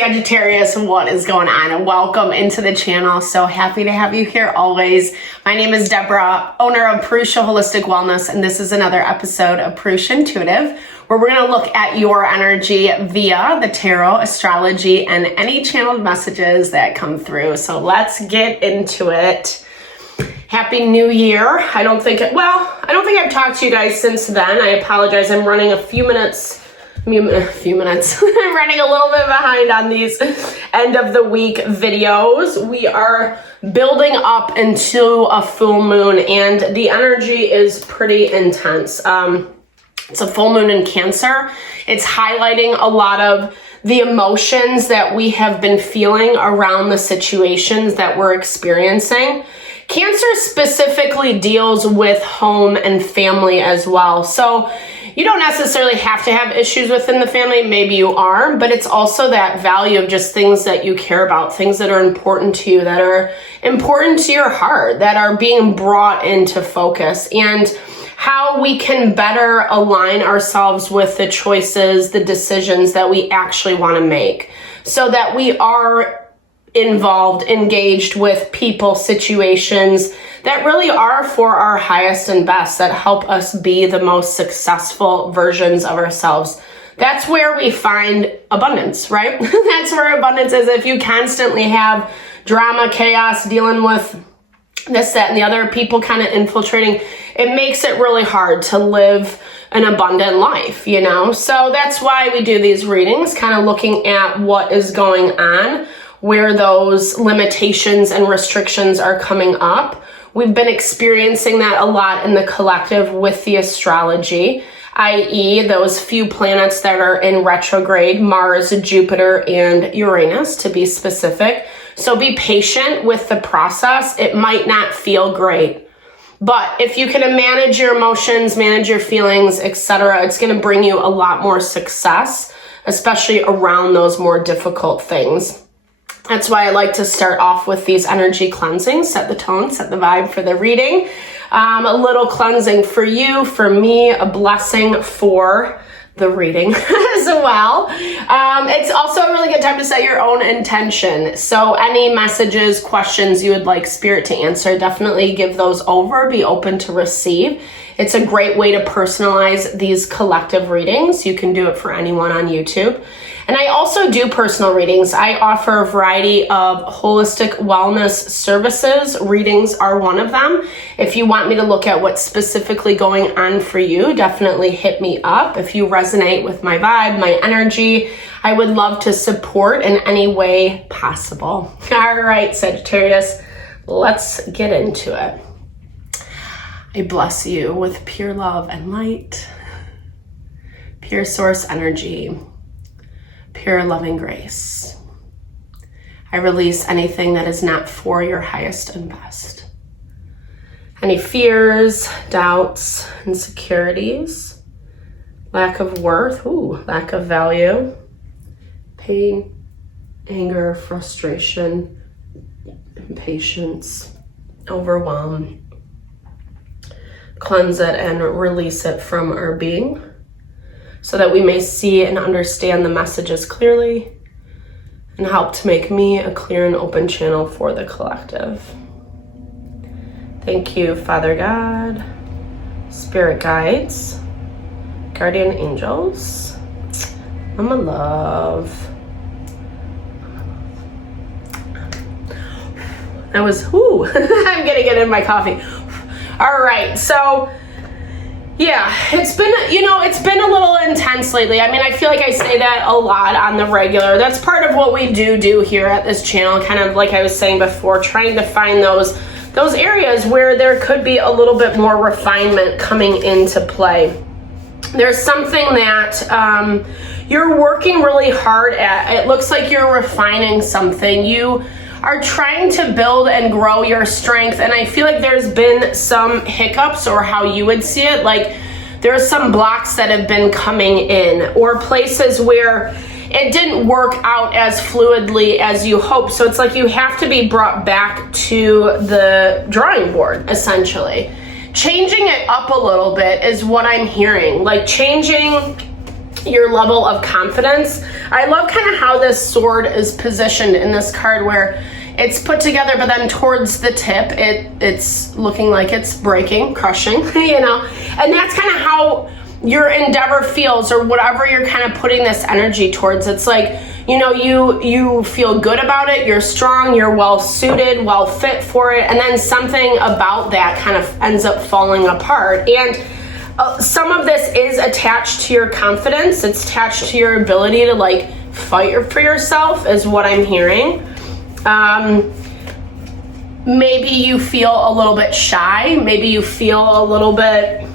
Sagittarius, what is going on? And welcome into the channel. So happy to have you here always. My name is Deborah, owner of Purusha Holistic Wellness, and this is another episode of Purusha Intuitive, where we're going to look at your energy via the tarot, astrology, and any channeled messages that come through. So let's get into it. Happy New Year. I don't think I've talked to you guys since then. I apologize. I'm running a few minutes. I'm running a little bit behind on these end of the week videos. We are building up into a full moon and the energy is pretty intense. It's a full moon in Cancer. It's highlighting a lot of the emotions that we have been feeling around the situations that we're experiencing. Cancer specifically deals with home and family as well. So you don't necessarily have to have issues within the family. Maybe you are, but it's also that value of just things that you care about, things that are important to you, that are important to your heart, that are being brought into focus, and how we can better align ourselves with the choices, the decisions that we actually want to make so that we are involved, engaged with people, situations that really are for our highest and best, that help us be the most successful versions of ourselves. That's where we find abundance, right? That's where abundance is. If you constantly have drama, chaos, dealing with this, that, and the other, people kind of infiltrating, it makes it really hard to live an abundant life, you know? So that's why we do these readings, kind of looking at what is going on, where those limitations and restrictions are coming up. We've been experiencing that a lot in the collective with the astrology, i.e. those few planets that are in retrograde, Mars, Jupiter, and Uranus to be specific. So be patient with the process. It might not feel great, but if you can manage your emotions, manage your feelings, etc., it's going to bring you a lot more success, especially around those more difficult things. That's why I like to start off with these energy cleansings, set the tone, set the vibe for the reading. A little cleansing for you, for me, a blessing for the reading as well. It's also a really good time to set your own intention. So any messages, questions you would like Spirit to answer, definitely give those over, be open to receive. It's a great way to personalize these collective readings. You can do it for anyone on YouTube. And I also do personal readings. I offer a variety of holistic wellness services. Readings are one of them. If you want me to look at what's specifically going on for you, definitely hit me up. If you resonate with my vibe, my energy, I would love to support in any way possible. All right, Sagittarius, let's get into it. I bless you with pure love and light, pure source energy, pure loving grace. I release anything that is not for your highest and best. Any fears, doubts, insecurities, lack of worth, lack of value, pain, anger, frustration, impatience, overwhelm. Cleanse it and release it from our being so that we may see and understand the messages clearly and help to make me a clear and open channel for the collective. Thank you, Father God, Spirit guides, guardian angels, Mama Love. That was, I'm getting it in my coffee. All right, so yeah, it's been a little intense lately. I mean, I feel like I say that a lot on the regular. That's part of what we do here at this channel, kind of like I was saying before, trying to find those areas where there could be a little bit more refinement coming into play. There's something that you're working really hard at. It looks like you're refining something. You are trying to build and grow your strength, and I feel like there's been some hiccups, or how you would see it, like there's some blocks that have been coming in, or places where it didn't work out as fluidly as you hoped. So it's like you have to be brought back to the drawing board, essentially. Changing it up a little bit is what I'm hearing, like changing your level of confidence. I love kind of how this sword is positioned in this card, where it's put together, but then towards the tip, it's looking like it's breaking, crushing, you know, and that's kind of how your endeavor feels, or whatever you're kind of putting this energy towards. It's like, you know, you feel good about it, you're strong, you're well suited, well fit for it, and then something about that kind of ends up falling apart. And some of this is attached to your confidence. It's attached to your ability to like fight for yourself, is what I'm hearing. Maybe you feel a little bit shy. Maybe you feel a little bit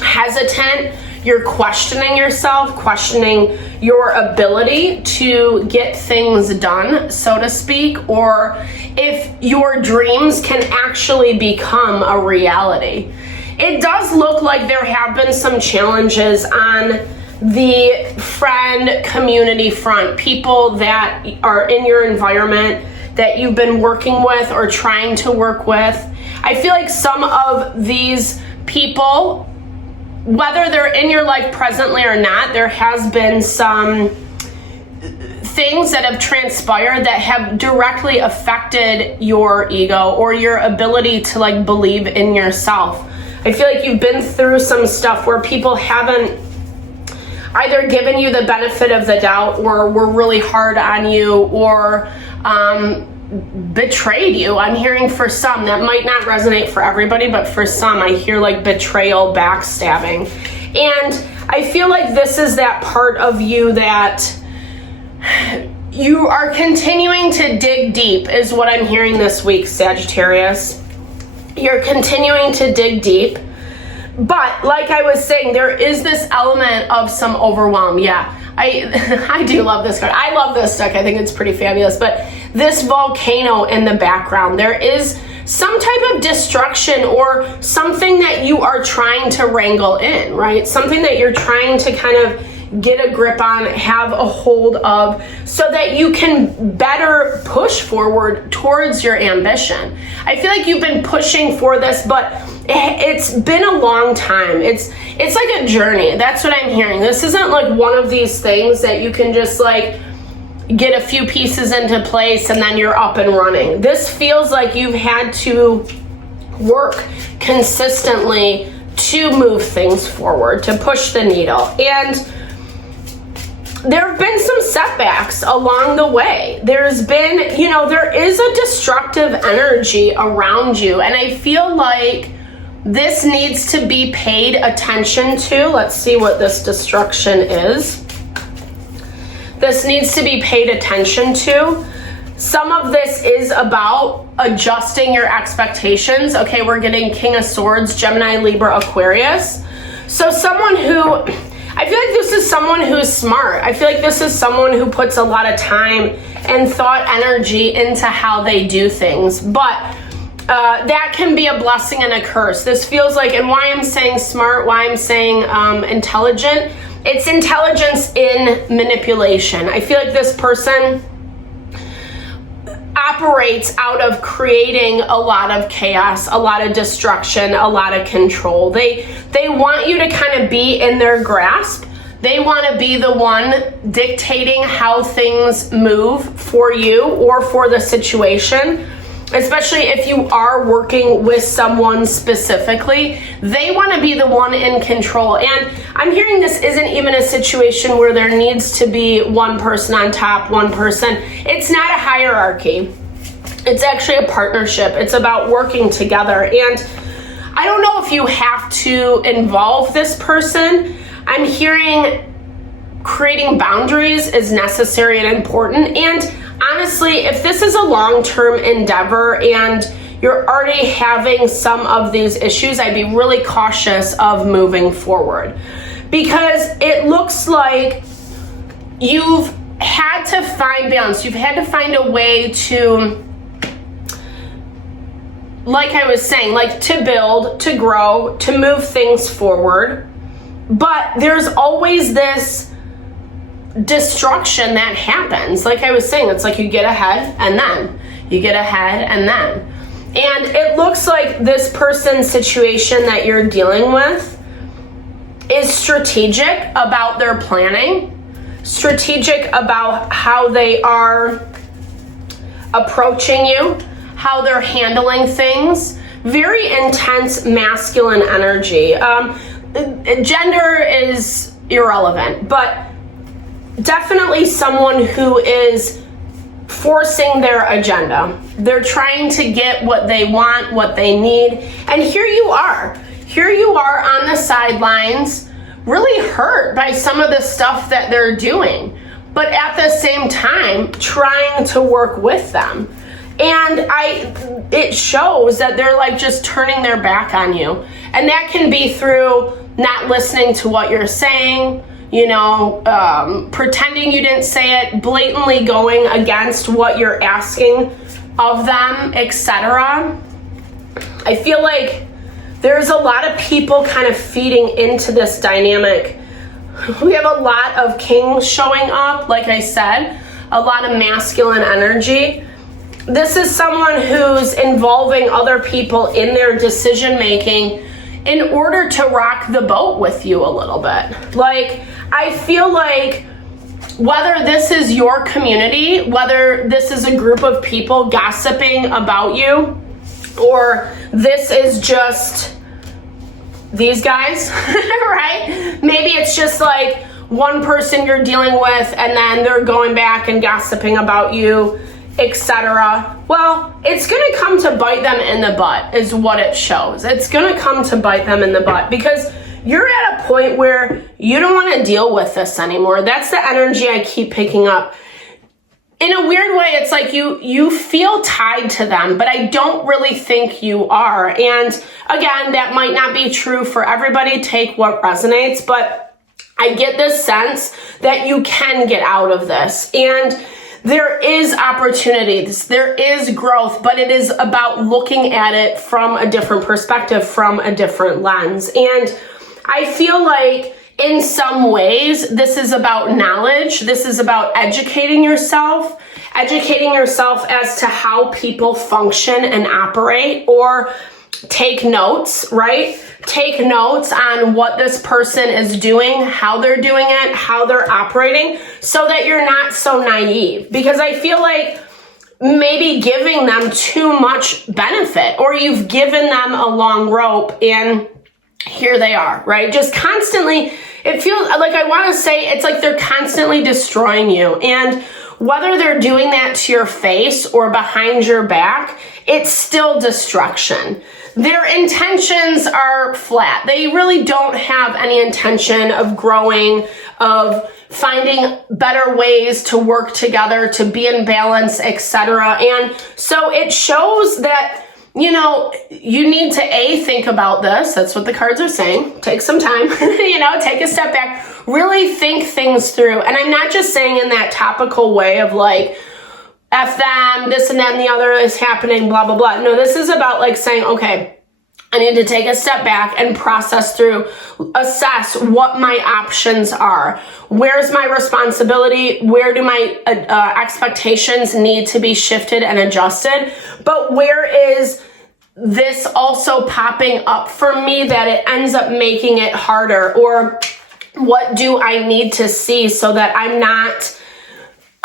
hesitant. You're questioning yourself, questioning your ability to get things done, so to speak, or if your dreams can actually become a reality. It does look like there have been some challenges on the friend community front, people that are in your environment that you've been working with or trying to work with. I feel like some of these people, whether they're in your life presently or not, there has been some things that have transpired that have directly affected your ego or your ability to like believe in yourself. I feel like you've been through some stuff where people haven't either given you the benefit of the doubt, or were really hard on you, or betrayed you. I'm hearing for some, that might not resonate for everybody, but for some I hear like betrayal, backstabbing. And I feel like this is that part of you that you are continuing to dig deep, is what I'm hearing this week, Sagittarius. You're continuing to dig deep. But like I was saying, there is this element of some overwhelm. Yeah, I do love this card. I love this deck. I think it's pretty fabulous. But this volcano in the background, there is some type of destruction or something that you are trying to wrangle in, right? Something that you're trying to kind of get a grip on, have a hold of, so that you can better push forward towards your ambition. I feel like you've been pushing for this, but it's been a long time. It's like a journey. That's what I'm hearing. This isn't like one of these things that you can just like get a few pieces into place and then you're up and running. This feels like you've had to work consistently to move things forward, to push the needle. And there have been some setbacks along the way. There's been, you know, there is a destructive energy around you. And I feel like this needs to be paid attention to. Let's see what this destruction is. This needs to be paid attention to. Some of this is about adjusting your expectations. Okay, we're getting King of Swords, Gemini, Libra, Aquarius. So someone who, I feel like this is someone who's smart. I feel like this is someone who puts a lot of time and thought energy into how they do things. But that can be a blessing and a curse. This feels like, and why I'm saying smart, why I'm saying intelligent, it's intelligence in manipulation. I feel like this person operates out of creating a lot of chaos, a lot of destruction, a lot of control. They want you to kind of be in their grasp. They want to be the one dictating how things move for you or for the situation. Especially if you are working with someone specifically, they want to be the one in control. And I'm hearing this isn't even a situation where there needs to be one person on top, one person. It's not a hierarchy. It's actually a partnership. It's about working together. And I don't know if you have to involve this person. I'm hearing creating boundaries is necessary and important. And honestly, if this is a long-term endeavor and you're already having some of these issues, I'd be really cautious of moving forward, because it looks like you've had to find balance. You've had to find a way to, like I was saying, like to build, to grow, to move things forward. But there's always this destruction that happens. Like I was saying, it's like you get ahead and then you get ahead and then. And it looks like this person's situation that you're dealing with, is strategic about their planning, strategic about how they are approaching you, how they're handling things. Very intense masculine energy. Gender is irrelevant, but definitely someone who is forcing their agenda. They're trying to get what they want, what they need. And here you are. Here you are on the sidelines, really hurt by some of the stuff that they're doing, but at the same time, trying to work with them. And it shows that they're like just turning their back on you. And that can be through not listening to what you're saying, you know, pretending you didn't say it, blatantly going against what you're asking of them, etc. I feel like there's a lot of people kind of feeding into this dynamic. We have a lot of kings showing up, like I said, a lot of masculine energy. This is someone who's involving other people in their decision making in order to rock the boat with you a little bit. Like, I feel like whether this is your community, whether this is a group of people gossiping about you, or this is just these guys, right? Maybe it's just like one person you're dealing with and then they're going back and gossiping about you, etc. Well, it's going to come to bite them in the butt is what it shows. It's going to come to bite them in the butt because you're at a point where you don't want to deal with this anymore. That's the energy I keep picking up. In a weird way, it's like you feel tied to them, but I don't really think you are. And again, that might not be true for everybody. Take what resonates, but I get this sense that you can get out of this. And there is opportunities, there is growth, but it is about looking at it from a different perspective, from a different lens. And I feel like in some ways, this is about knowledge. This is about educating yourself as to how people function and operate, or take notes, right? Take notes on what this person is doing, how they're doing it, how they're operating, so that you're not so naive. Because I feel like maybe giving them too much benefit, or you've given them a long rope and here they are, right? Just constantly, it feels like, I want to say, it's like they're constantly destroying you. And whether they're doing that to your face or behind your back, it's still destruction. Their intentions are flat. They really don't have any intention of growing, of finding better ways to work together, to be in balance, etc. And so it shows that, you know, you need to think about this. That's what the cards are saying. Take some time, take a step back, really think things through. And I'm not just saying in that topical way of like, F them, this and that and the other is happening, blah, blah, blah. No, this is about like saying, okay, I need to take a step back and process through, assess what my options are. Where's my responsibility? Where do my expectations need to be shifted and adjusted? But where is this also popping up for me that it ends up making it harder? Or what do I need to see so that I'm not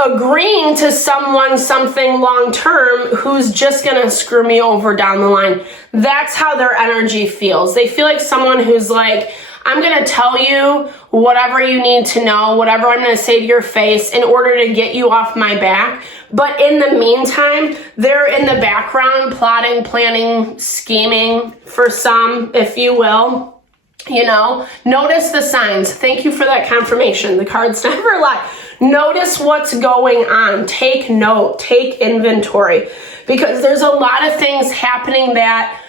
agreeing to something long-term who's just gonna screw me over down the line? That's how their energy feels. They feel like someone who's like, I'm gonna tell you whatever you need to know, whatever I'm gonna say to your face in order to get you off my back. But in the meantime, they're in the background plotting, planning, scheming for some, if you will. Notice the signs. Thank you for that confirmation. The cards never lie. Notice what's going on. Take note, take inventory, because there's a lot of things happening that,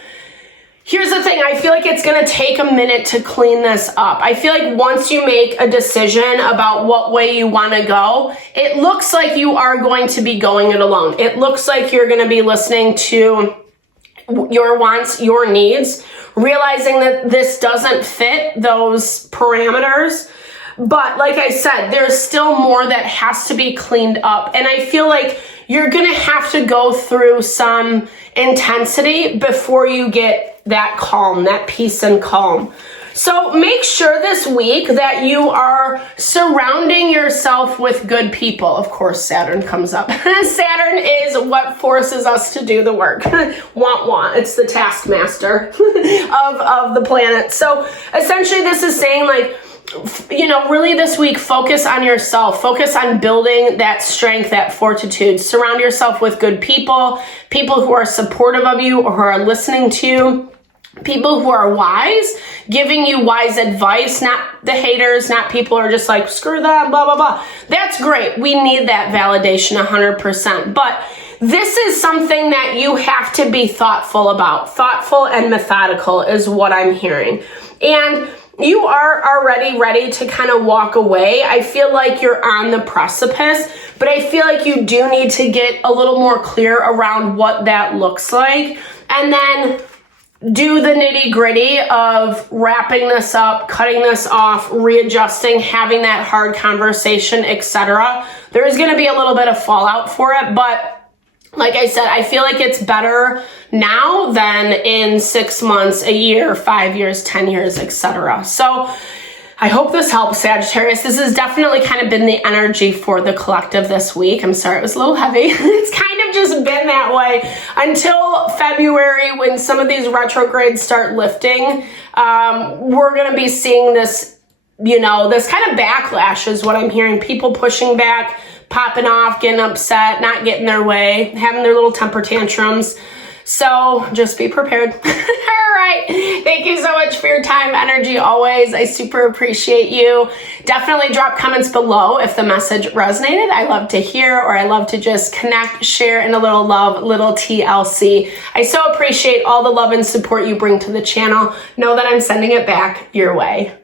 here's the thing, I feel like it's going to take a minute to clean this up. I feel like once you make a decision about what way you want to go, it looks like you are going to be going it alone. It looks like you're going to be listening to your wants, your needs, realizing that this doesn't fit those parameters. But like I said, there's still more that has to be cleaned up. And I feel like you're going to have to go through some intensity before you get that calm, that peace and calm. So make sure this week that you are surrounding yourself with good people. Of course, Saturn comes up. Saturn is what forces us to do the work. Want. It's the taskmaster of the planet. So essentially this is saying, like, you know, really this week, focus on yourself. Focus on building that strength, that fortitude. Surround yourself with good people, people who are supportive of you or who are listening to you. People who are wise, giving you wise advice, not the haters, not people who are just like, screw that, blah, blah, blah. That's great. We need that validation 100%. But this is something that you have to be thoughtful about. Thoughtful and methodical is what I'm hearing. And you are already ready to kind of walk away. I feel like you're on the precipice, but I feel like you do need to get a little more clear around what that looks like. And then do the nitty gritty of wrapping this up, cutting this off, readjusting, having that hard conversation, etc. There is going to be a little bit of fallout for it, but like I said, I feel like it's better now than in 6 months, a year, 5 years, 10 years, etc. So I hope this helps, Sagittarius. This has definitely kind of been the energy for the collective this week. I'm sorry, it was a little heavy. It's kind of just been that way until February when some of these retrogrades start lifting. We're going to be seeing this, you know, this kind of backlash is what I'm hearing. People pushing back, popping off, getting upset, not getting their way, having their little temper tantrums. So just be prepared. All right. Thank you so much for your time, energy, always. I super appreciate you. Definitely drop comments below if the message resonated. I love to hear, or I love to just connect, share in a little love, little TLC. I so appreciate all the love and support you bring to the channel. Know that I'm sending it back your way.